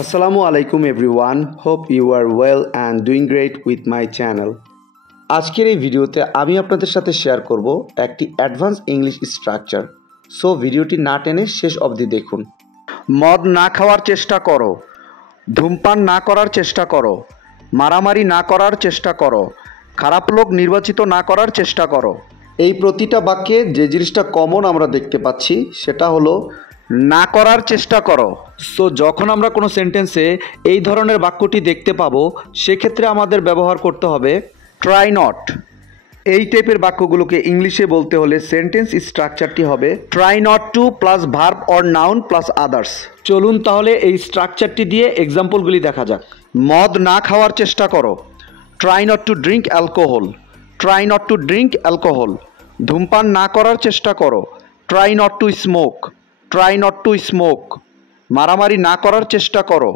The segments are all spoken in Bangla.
Assalamu alaikum everyone. Hope you are well and doing great with my channel. আজকের এই ভিডিওতে আমি আপনাদের সাথে শেয়ার করব একটি অ্যাডভান্স ইংলিশ স্ট্রাকচার। সো ভিডিওটি না টেনে শেষ অবধি দেখুন। মদ না খাওয়ার চেষ্টা করো, ধূমপান না করার চেষ্টা করো, মারামারি না করার চেষ্টা করো, খারাপ লোক নির্বাচিত না করার চেষ্টা করো। এই প্রতিটা বাক্যে যে জিনিসটা কমন আমরা দেখতে পাচ্ছি সেটা হলো না করার চেষ্টা করো। সো যখন আমরা কোনো সেন্টেন্সে এই ধরনের বাক্যটি দেখতে পাবো সেক্ষেত্রে আমাদের ব্যবহার করতে হবে ট্রাই নট। এই টাইপের বাক্যগুলোকে ইংলিশে বলতে হলে সেন্টেন্স স্ট্রাকচারটি হবে try not to plus verb or noun plus others. চলুন তাহলে এই স্ট্রাকচারটি দিয়ে এক্সাম্পলগুলি দেখা যাক। মদ না খাওয়ার চেষ্টা করো, try not to drink alcohol, try not to drink alcohol. ধূমপান না করার চেষ্টা করো, try not to smoke, try not to smoke. মারামারি না করার চেষ্টা করো,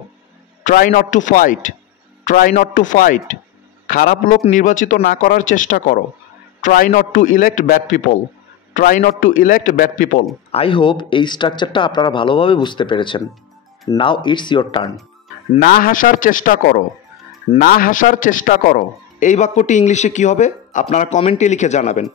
try not to fight, try not to fight. খারাপ লোক নির্বাচিত না করার চেষ্টা করো, try not to elect bad people, try not to elect bad people. I hope এই স্ট্রাকচারটা আপনারা ভালোভাবে বুঝতে পেরেছেন। Now it's your turn. না হাসার চেষ্টা করো, না হাসার চেষ্টা করো। এই বাক্যটি ইংলিশে কী হবে আপনারা কমেন্টে লিখে জানাবেন।